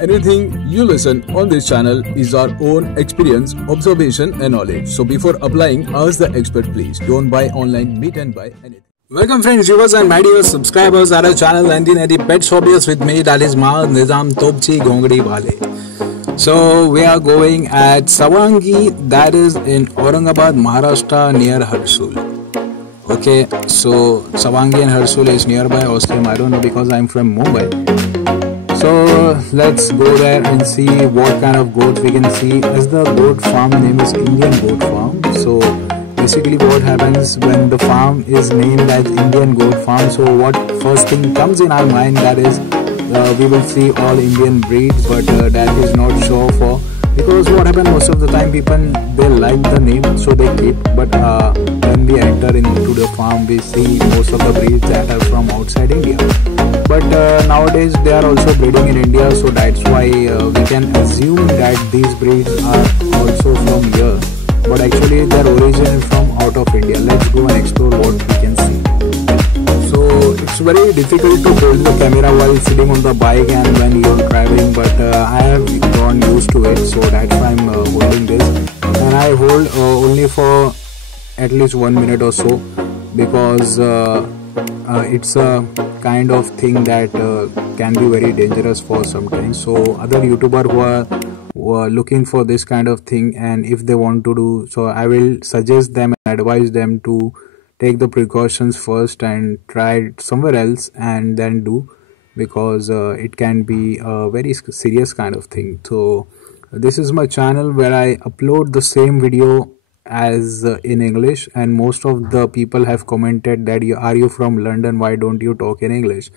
Anything you listen on this channel is our own experience, observation and knowledge. So before applying, ask the expert please. Don't buy online, meet and buy anything. Welcome friends, viewers and my dear subscribers at our channel 1980 Pets Hobbyist with me, that is Maaz Nizam Topchi Gongdi Wale. So we are going at Sawangi, that is in Aurangabad, Maharashtra near Harsul. Okay, so Sawangi and Harsul is nearby. Ostim, I don't know because I'm from Mumbai. So let's go there and see what kind of goats we can see. As the goat farm name is Indian Goat Farm. So basically what happens when the farm is named as Indian Goat Farm, so what first thing comes in our mind, that is we will see all Indian breeds, but that is not sure for, because what happens most of the time people they like the name so they keep, but when we enter into the farm we see most of the breeds that are from outside India. But nowadays they are also breeding in India, so that's why we can assume that these breeds are also from here, but actually their origin is from out of India. Let's go and explore what we can see. So it's very difficult to hold the camera while sitting on the bike and when you're driving, but I have grown used to it, so that's why I'm holding this, and I hold only for at least 1 minute or so, because it's a kind of thing that can be very dangerous for sometimes. So other YouTubers who are looking for this kind of thing, and if they want to do so, I will suggest them and advise them to take the precautions first and try it somewhere else and then do, because it can be a very serious kind of thing. So this is my channel where I upload the same video as in English, and most of the people have commented that are you from London, why don't you talk in English?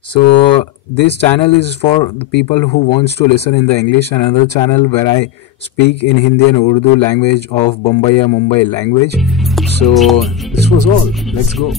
So this channel is for the people who wants to listen in the English, and another channel where I speak in Hindi and Urdu language of Bombay and Mumbai language. So this was all. Let's go.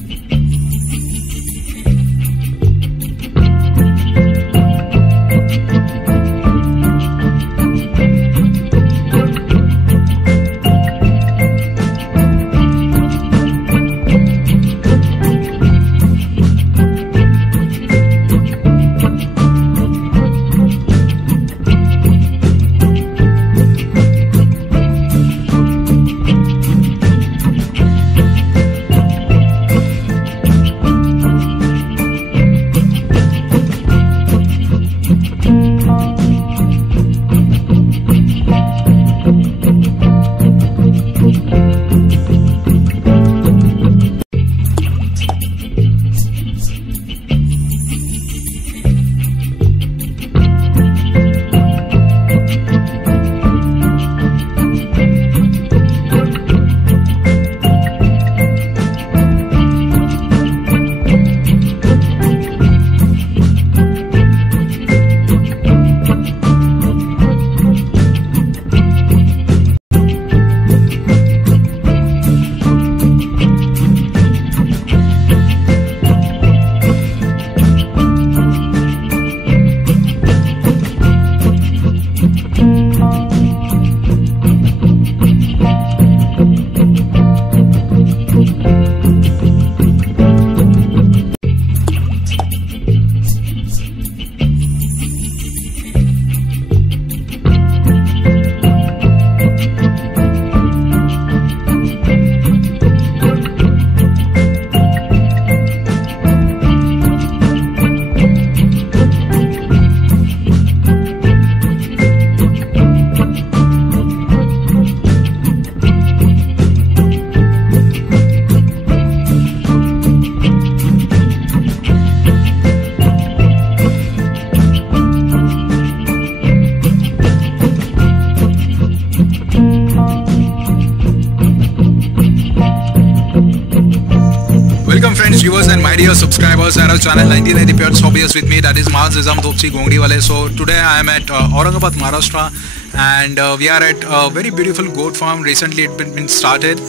Welcome friends, viewers and my dear subscribers at our channel 1980 Pets Hobbyist with me, that is Maaz Nizam Topchi Gongdi Wale. So today I am at Aurangabad, Maharashtra, and we are at a very beautiful goat farm. Recently it been started,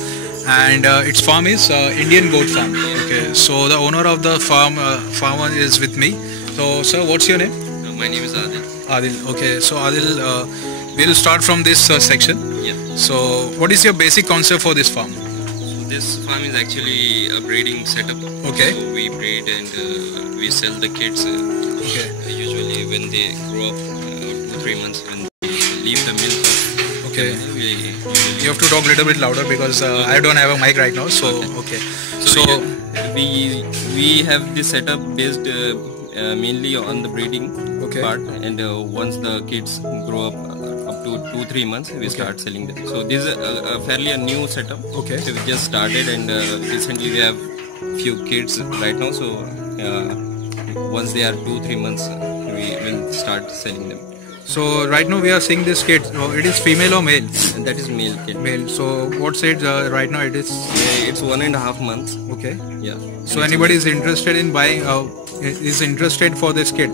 and its farm is Indian Goat Farm. Okay, so the owner of the farmer is with me. So sir, what's your name? My name is Adil. Adil. Okay, so Adil, we'll start from this section. Yeah. So what is your basic concept for this farm? This farm is actually a breeding setup. Okay. So we breed and we sell the kids. Okay. Usually when they grow up, 3 months when we leave the milk. Okay. You have to talk a little bit louder because I don't have a mic right now. So okay. So we have this setup based mainly on the breeding part, and once the kids grow up to 2-3 months, we start selling them. So this is a fairly new setup. Okay. So we just started, and recently we have few kids right now. So once they are 2-3 months, we will start selling them. So right now we are seeing this kid. It is female or male? And that is male kid. Male. So what's it right now? It is. It's 1.5 months. Okay. Yeah. So anybody is interested in buying, is interested for this kit.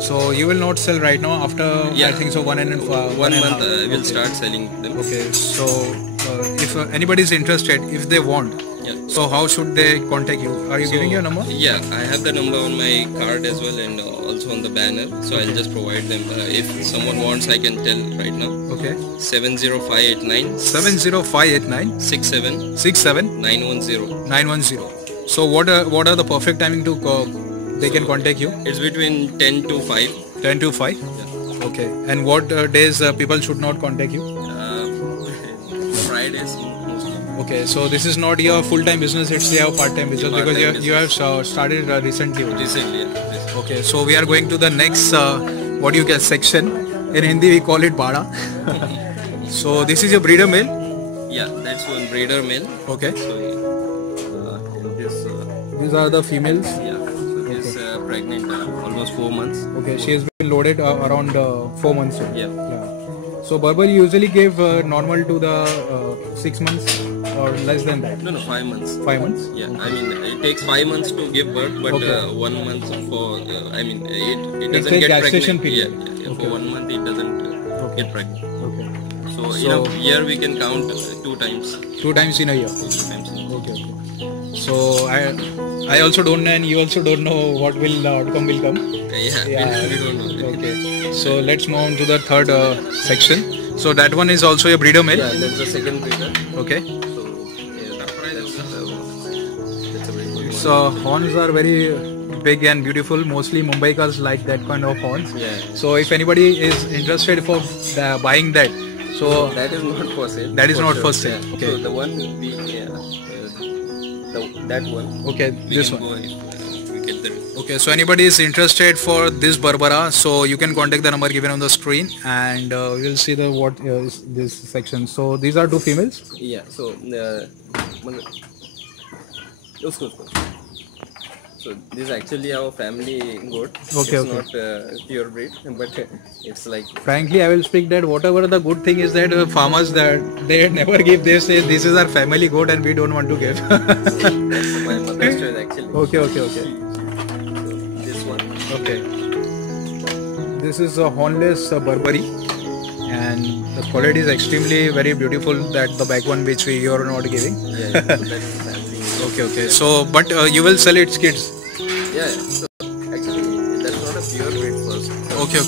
So you will not sell right now after I think so 1 month we'll start selling them. Okay. So if anybody is interested, if they want, so how should they contact you? Are you giving your number? Yeah, I have the number on my card as well, and also on the banner. So I'll just provide them. If someone wants, I can tell right now. Okay. 70589 70589 67 910. 910. So what are the perfect timing to they can contact you? It's between 10 to 5. 10 to 5? Yeah. Okay. And what days people should not contact you? Fridays mostly. Okay, so this is not your full-time business, it's your part-time business because you have started recently. Recently, yeah. Okay, so we are going to the next what you get section. In Hindi we call it Bada. So this is your breeder male? Yeah, that's one breeder male. Okay. So these are the females? Yeah, so this pregnant almost 4 months. Okay, she has been loaded around 4 months. Yeah. So Burberry usually give normal to the 6 months or less than that? No, 5 months. 5 months? Yeah, I mean it takes 5 months to give birth, but 1 month for it doesn't get gestation pregnant. period. Yeah. For 1 month it doesn't get pregnant. Okay. So in a year we can count 2 times. 2 times in a year. 2 times in a year. Okay. So I also don't know, and you also don't know what will the outcome will come. Yeah. We don't know. Okay. So let's move on to the third section. So that one is also a breeder male. Yeah, that's the second breeder. Okay. So that's a breeder. So horns are very big and beautiful. Mostly Mumbaikas like that kind of horns. Yeah. So if anybody is interested for buying that, so that is not for sale. That is not for sale. Yeah. Okay. So the one will be that one. Okay, this one. We get the. Okay, so anybody is interested for this Barbara, so you can contact the number given on the screen, and we'll see the what is this section. So these are 2 females. Yeah. So so this is actually our family goat. Okay. It's not pure breed, but it's like. Frankly, I will speak that whatever the good thing is that farmers that they never give. They say this is our family goat and we don't want to give. That's my mother's choice actually. Okay. So this one. Okay. This is a hornless Burberry, and the quality is extremely very beautiful. That the back one which you are not giving. Yeah. So that's the family. Okay. So, but you will sell its kids. Yeah. So actually, that's not a pure breed first. Okay.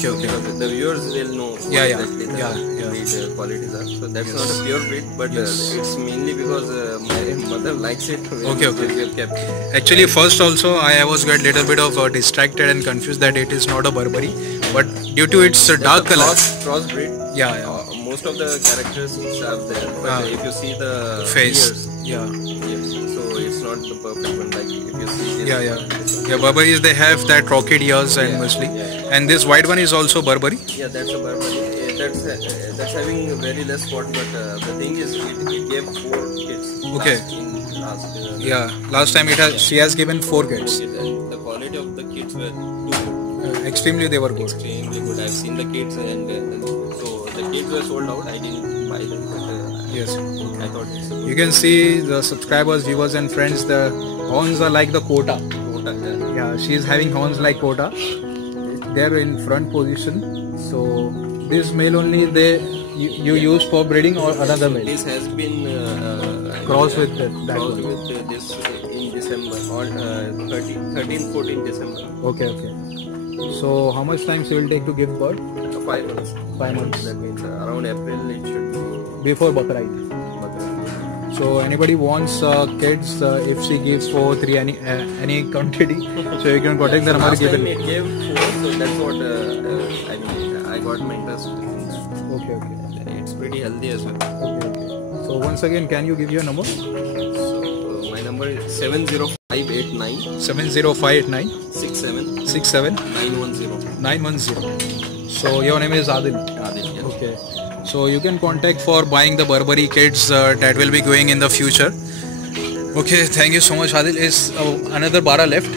The viewers will know what exactly the breed qualities are. So that's not a pure breed, but it's mainly because my mother likes it. Okay. Actually, first also I was get little bit of distracted and confused that it is not a Burberry, but due to its dark color. Cross breed. Yeah. Most of the characteristics are there, but if you see the face, ears, so it's not the perfect one. Like if you see this Burberrys, they have that rocket ears and mostly, and this white one is also Burberry. Yeah, that's a Burberry. That's having a very less spot, but the thing is, it gave 4 kids. Okay. Last time she has given 4 kids. The quality of the kids were good. Extremely, they were good. Extremely good. I've seen the kids, and so the kids were sold out. I didn't buy them, but yes, I thought it's a good. You can see the subscribers, viewers, and friends. The horns are like the quota. Yeah, she is having horns like quota. They're in front position. So this male only you use for breeding or another male? This has been crossed with that crossed one. with this in December on 13-14 December. Okay. So how much time she will take to give birth? 5 months. 5 months. That means around April it should be. Before Bakrid. So anybody wants kids, if she gives 4, 3, any quantity, so you can contact the number Last given. time it gave 4, so that's what I got my interest in that. Okay, okay. It's pretty healthy as well. Okay, okay. So once again, can you give your number? So my number is 70589 70589 67 67 910. 910. So your name is Adil. Adil, yes. Okay. So you can contact for buying the Burberry kits that will be going in the future. Okay, thank you so much, Adil. Is another bara left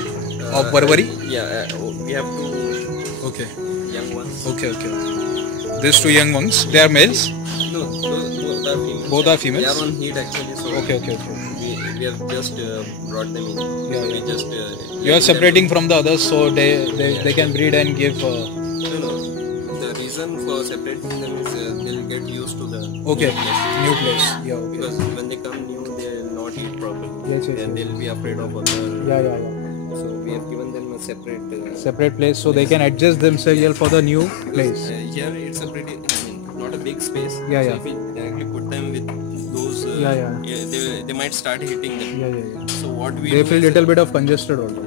of Burberry? Yeah, we have two Okay. young ones. Okay, okay. These two young ones, they are males? No, both are females. Both are females? They are on heat actually, so Okay, okay, okay. we have just brought them in. Yeah, So we yeah. just You are separating from the others so they can breed and give... No. The reason for separating them is they'll get used to the Okay, new place. new place. Yeah, okay. Because when they come new, they'll not eat properly. Yes, yes, and yes. they'll be afraid of other. Yeah. So we have given them a separate. Separate place so they can adjust themselves for the new place. Here it's a pretty, not a big space. Yeah, so yeah. if we directly put them with those, they might start hitting them. Yeah. So what we They do feel is, little bit of congested also.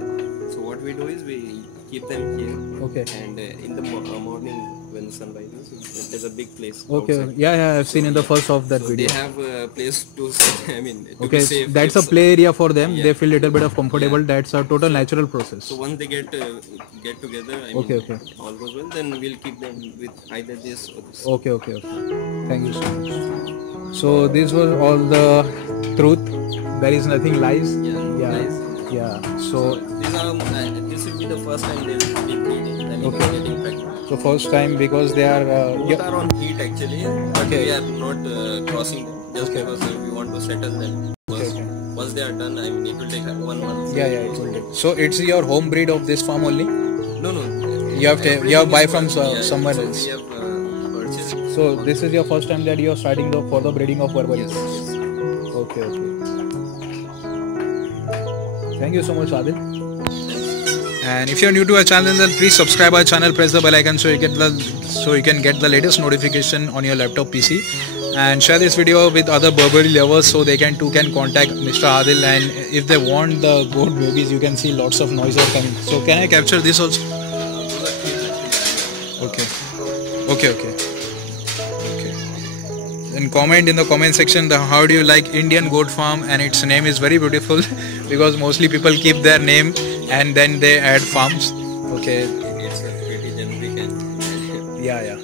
So what we do is we keep them here. Okay. And in the morning when the sun rises, there's a big place. Okay. outside. Yeah. I've seen in the first of that So video. they have a place to sit, to Okay, be safe. that's a It's- play area for them. Yeah. They feel little bit of comfortable. That's a total natural process. So once they get together, Okay. all goes well, then we'll keep them with either this or this. Okay. Thank you so much. So these were all the truth. There is nothing lies. Lies. Yeah. So This will be the first time they will be breeding. Okay. Getting pregnant. so first time because they are Both are on heat actually, but Okay. we are not crossing them just because we want to settle them. Because Okay. once they are done, it will take 1 month. yeah. It will take. So it's your home breed of this farm only. No. You have buy from someone so else. We have purchased. So this is your first time that you are starting for the breeding of Burberry. Yes. Okay. Thank you so much, Adil. And if you're new to our channel, then please subscribe our channel, press the bell icon so you can get the latest notification on your laptop PC, and share this video with other Burberry lovers so they can contact Mr. Adil. And if they want the goat babies, you can see lots of noise are coming. So can I capture this also? Okay. Then comment in the comment section how do you like Indian goat farm, and its name is very beautiful because mostly people keep their name and then they add farms. Okay. It's a pretty generic and Yeah.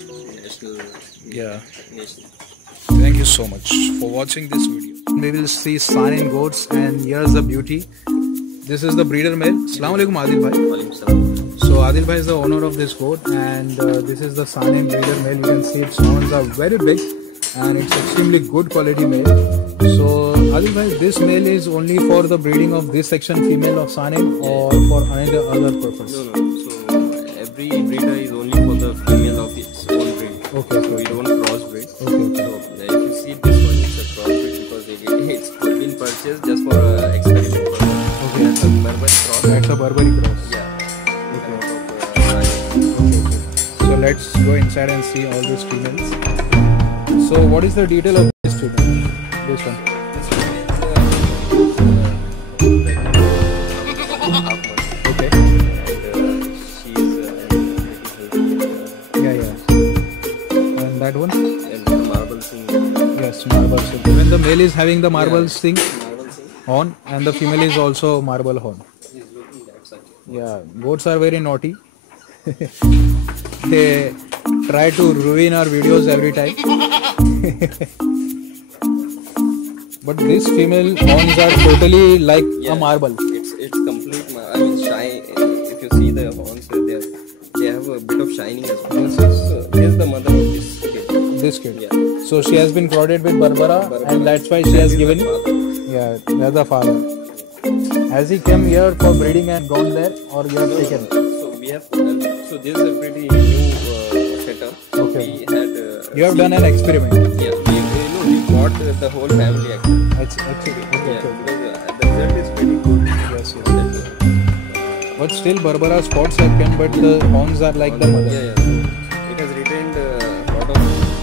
national. Yeah. Nation. Thank you so much for watching this video. We will see Saanen goats, and here's the beauty. This is the breeder male. Assalamu alaikum, Adil bhai. So Adil bhai is the owner of this goat, and this is the Saanen breeder male. You can see its horns are very big and it's extremely good quality male. So Adil bhai, this male is only for the breeding of this section female of Saanen or for another other purpose? No. So every breeder is only for the female of its own breed. Okay. So we don't crossbreed. Okay. So if you see this one, it's a crossbreed because it's been purchased just for experiment purpose. Okay. That's a Burberry cross. That's a Burberry cross. Yeah. Okay. So let's go inside and see all these females. So what is the detail of this female? This one. Okay. Yeah. And that one? And marble thing. Yes, marble thing. Even the male is having the marble thing on, and the female is also marble horn. Yeah, goats are very naughty. They try to ruin our videos every time. But this female horns are totally like a marble. It's complete. Shine. If you see the horns, they have a bit of shining as well. This is the mother of this kid. This kid. Yeah. So she has been crowded with Barbara, and that's why she has given. Yeah, that's the father. Has he come here for breeding and gone there, or you have taken? So we have. So this is a pretty new setup. Okay. We had. You have done an experiment. Yeah. We bought the whole family actually. Actually, okay. Because the result is pretty good. Yes. But still, Barbara spots have come, but the horns are like the mother. Yeah. It has retained a lot of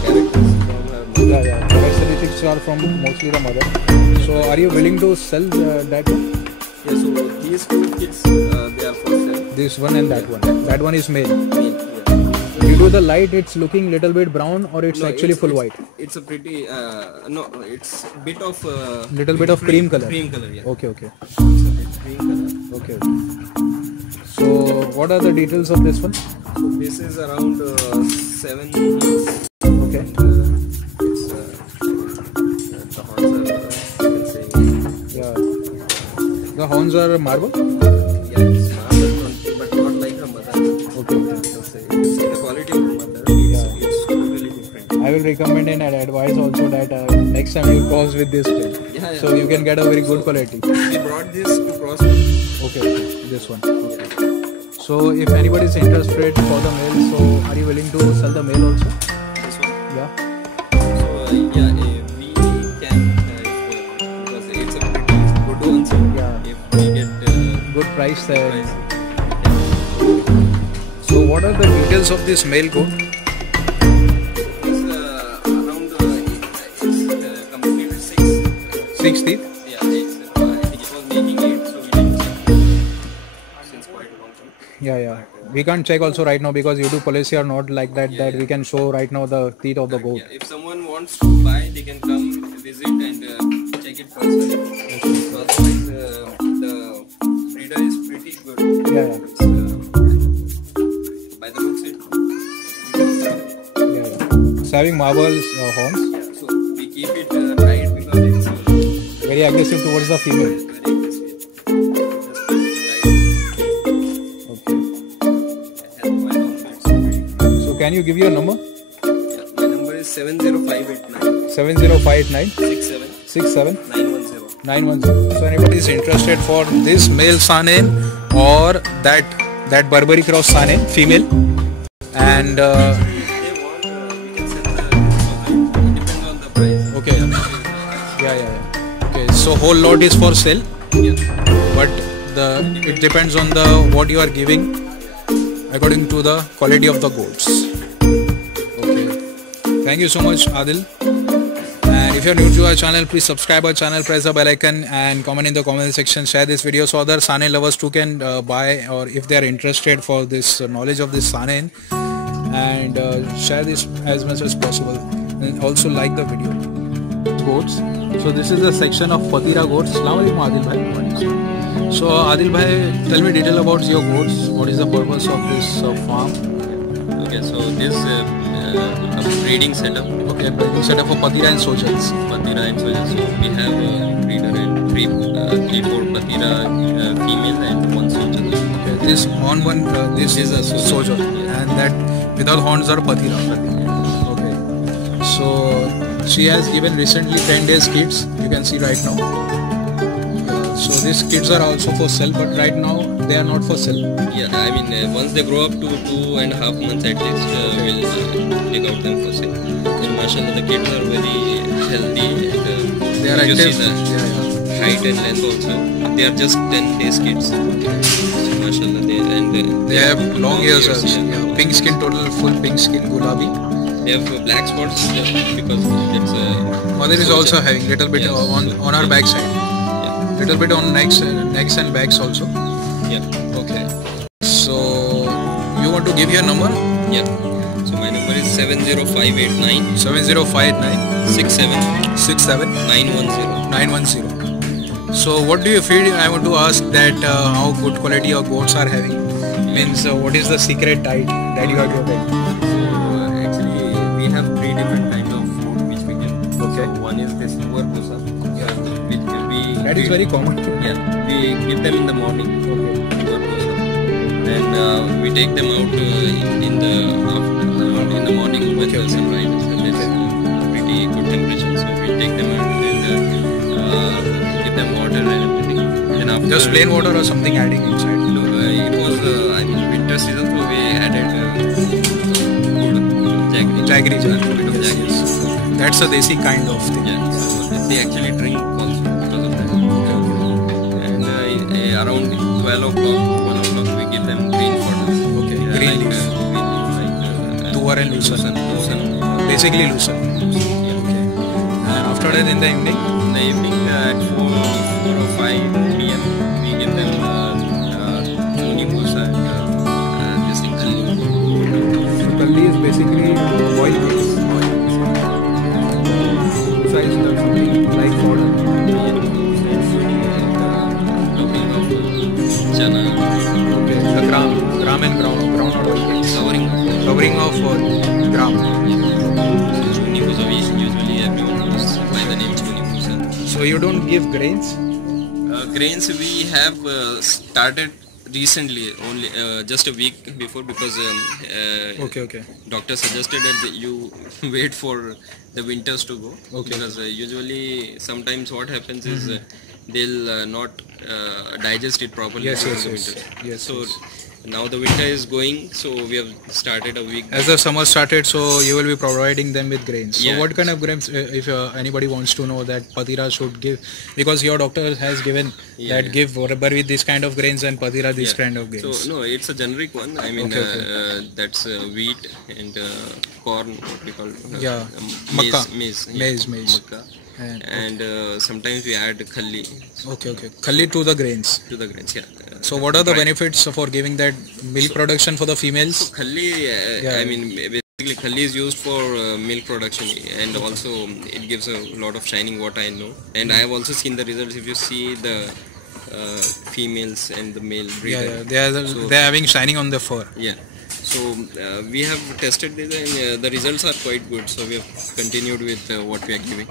characters from her mother. Yeah. Characteristics are from mostly the mother. So, are you willing to sell that one? Yeah. So these two kids, they are for sale. This one and that one. That one is male. Male. Yeah. Due to the light, it's looking little bit brown, or it's actually full white. It's a pretty no, it's bit of little bit of cream color. Cream color, yeah. Okay, okay. It's a bit cream color. Okay. So, what are the details of this one? So this is around 7 months. Okay. It's the horns are, you can say. Yeah. The horns are marble. Yeah, it's marble, but not like a mother. Okay. You see the quality of the mother. It's totally different. I will recommend and advise also that next time you cross with this pen, Yeah, so you can get a very good quality. We brought this to cross with. Okay, this one. Okay. So if anybody is interested for the male, so are you willing to sell the male also? This one. Yeah. So yeah, we can because it's a pretty good one. So Yeah. if we get Good price there. price, So what are the details of this male goat? it's around it's completed 6. 6 teeth. Yeah, it's I think it was making 8, so we didn't check since quite a long time. Yeah. We can't check also right now because YouTube policy are not like that. That we can show right now the teeth of the goat. Yeah, if someone wants to buy, they can come visit and check it personally. Because otherwise, the breeder is pretty good. Yeah. It's, by the looks, It's having marble horns. yeah. So we keep it tight because it's Very aggressive towards the female. very aggressive. Just keep it tight. Okay. I have my own bits. So can you give your number? Yeah, my number is 70589 70589 67 67 910. 910. So anybody is interested for this male Saanen or that Barbary cross Saanen female, and They want, we can set the it depends on the price. okay, yeah. Okay, so whole lot is for sale, Yeah. but it depends on the what you are giving according to the quality of the goats. Okay, thank you so much, Adil. And if you are new to our channel, please subscribe our channel, press the bell icon, and comment in the comment section. Share this video so other Saanen lovers too can buy, or if they are interested for this knowledge of this Saanen, and share this as much as possible, and also like the video. Goats. So this is the section of Patira goats. Assalamu alaikum, Adil bhai. So Adil bhai, tell me detail about your goats. What is the purpose of this farm? Okay, so this a breeding setup. Okay, breeding setup for Patira and Sojats. Patira and Soja. So we have a breeder and three, 4 Patira female and 1 Soja. Okay, this on one, this is a Sojat, and that without horns are Patira. Okay, so she has given recently 10 days kids. You can see right now. So these kids are also for sale, but right now they are not for sale. Yeah, I mean once they grow up to 2.5 months at least, we'll take out them for sale. And mashallah, the kids are very healthy. And, They are you active. see the height and length also. They are just 10 days kids. So mashallah, They have long ears. Yeah. Pink skin, total full pink skin, gulabi. They have black spots because it's Mother is also having little bit on her back side. Yeah. Little bit on necks and backs also. Yeah. Okay. So you want to give your number? Yeah. So my number is 70589 7059 67 67 910. 910. So what do you feel? I want to ask that how good quality your goats are having. Means what is the secret diet that you are giving? So actually we have 3 different kinds of food which we can. Okay. So one is this liver pusa, which we That is very common. yeah, we give them in the morning. Okay. Liver pusa. Then we take them out in the afternoon, in the morning with the sunrise, and it's pretty good temperature. So we take them out and give them water and everything. Then after Just plain water or something adding inside? it was I mean winter season, so we added good jaggery. Jaggery. That's a desi kind of thing. Yeah, so they actually drink also because of that. And around 12 o'clock, 1 o'clock, we give them green fodder. Okay, Yeah, green like leaf. Tuvar and lucerne. Basically lucerne. Yeah. And after that in the evening? In the evening at 4 or 5 p.m. we give them Nuni Musa and this thing. Kalli chana. Okay, the gram and groundnut oil. Covering of gram. Chuni Pusa, we usually everyone knows by the name Chuni Pusa. So you don't give grains? Grains we have started recently, only just a week before, because Okay. doctor suggested that you wait for the winters to go. Okay. Because usually sometimes what happens is they'll not digest it properly. Yes. during the winter. Yes. So now the winter is going, so we have started a week. As the summer started, so you will be providing them with grains. So Yeah. what kind of grains, if anybody wants to know that Patira should give, because your doctor has given that give rubber with this kind of grains and Patira this kind of grains. So no, it's a generic one. I mean, that's wheat and corn, what we call maize. Makka. And sometimes we add khalli. Okay. Khalli to the grains. Yeah. So what are the benefits for giving that milk production for the females? Khalli, I mean, basically khalli is used for milk production, and also it gives a lot of shining, what I know. And I have also seen the results. If you see the females and the male breeder. They are having shining on the fur. Yeah. So we have tested this, and the results are quite good. So we have continued with what we are giving.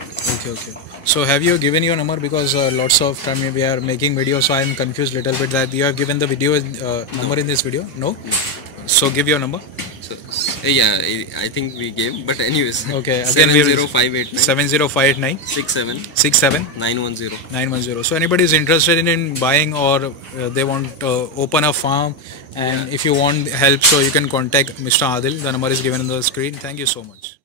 Okay. So have you given your number, because lots of time we are making videos, so I am confused little bit that you have given the video number in this video? No? So give your number. So, yeah, I think we gave, but anyways. Okay. 70589 70589 67 910. 910. So anybody is interested in buying, or they want to open a farm, and if you want help, so you can contact Mr. Adil. The number is given on the screen. Thank you so much.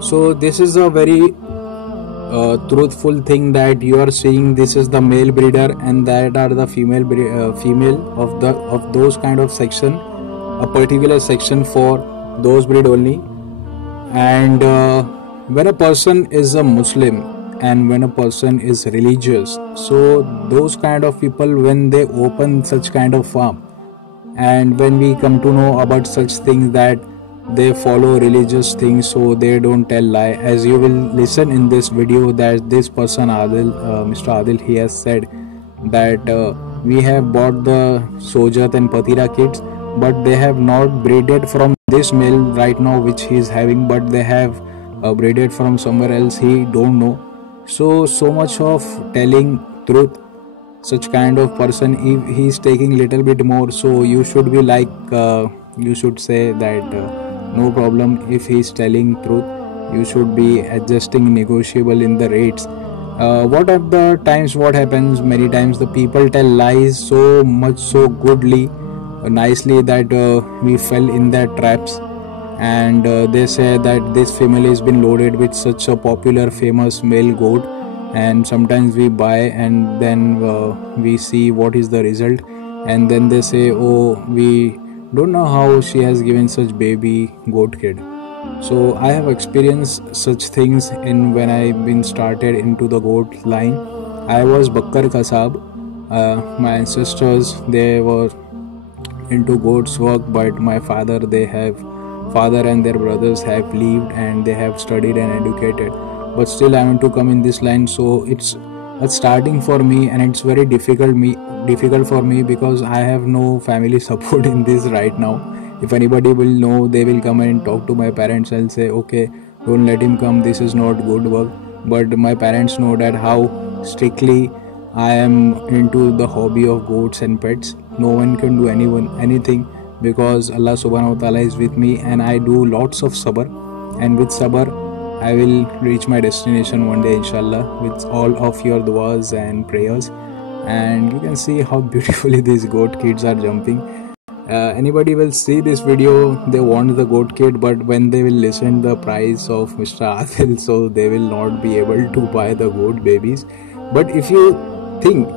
So this is a very truthful thing that you are seeing. This is the male breeder and that are the female of those kind of section, a particular section for those breed only. And when a person is a Muslim and when a person is religious, so those kind of people, when they open such kind of farm, and when we come to know about such things that they follow religious things, so they don't tell lie. As you will listen in this video that this person Adil, Mr. Adil, he has said that we have bought the Sojat and Patira kids, but they have not breeded from this male right now which he is having, but they have breeded from somewhere else, he don't know. So much of telling truth, such kind of person, if he is taking little bit more, so you should be like you should say that no problem. If he is telling truth, you should be adjusting, negotiable in the rates. What at the times what happens, many times the people tell lies so much, so goodly, nicely, that we fell in their traps. And they say that this female has been loaded with such a popular famous male goat, and sometimes we buy and then we see what is the result, and then they say, oh, we don't know how she has given such baby goat kid. So I have experienced such things in when I've been started into the goat line. I was Bakkar Kasab. My ancestors, they were into goats work, but my father and their brothers have lived and they have studied and educated, but still I want to come in this line. So it's starting for me, and it's very difficult for me because I have no family support in this right now. If anybody will know, they will come and talk to my parents and say, okay, don't let him come, this is not good work. But my parents know that how strictly I am into the hobby of goats and pets. No one can do anything, because Allah subhanahu wa ta'ala is with me, and I do lots of sabr, and with sabr I will reach my destination one day, inshallah, with all of your duas and prayers. And you can see how beautifully these goat kids are jumping. Anybody will see this video, they want the goat kid, but when they will listen the price of Mr. Adil, so they will not be able to buy the goat babies. But if you think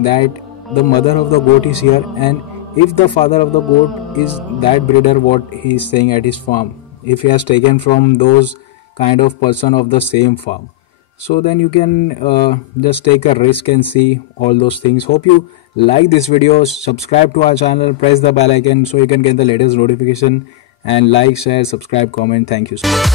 that the mother of the goat is here, and if the father of the goat is that breeder what he is saying at his farm, if he has taken from those kind of person of the same farm, so then you can just take a risk and see all those things. Hope you like this video, subscribe to our channel, press the bell icon so you can get the latest notification, and like, share, subscribe, comment. Thank you so much.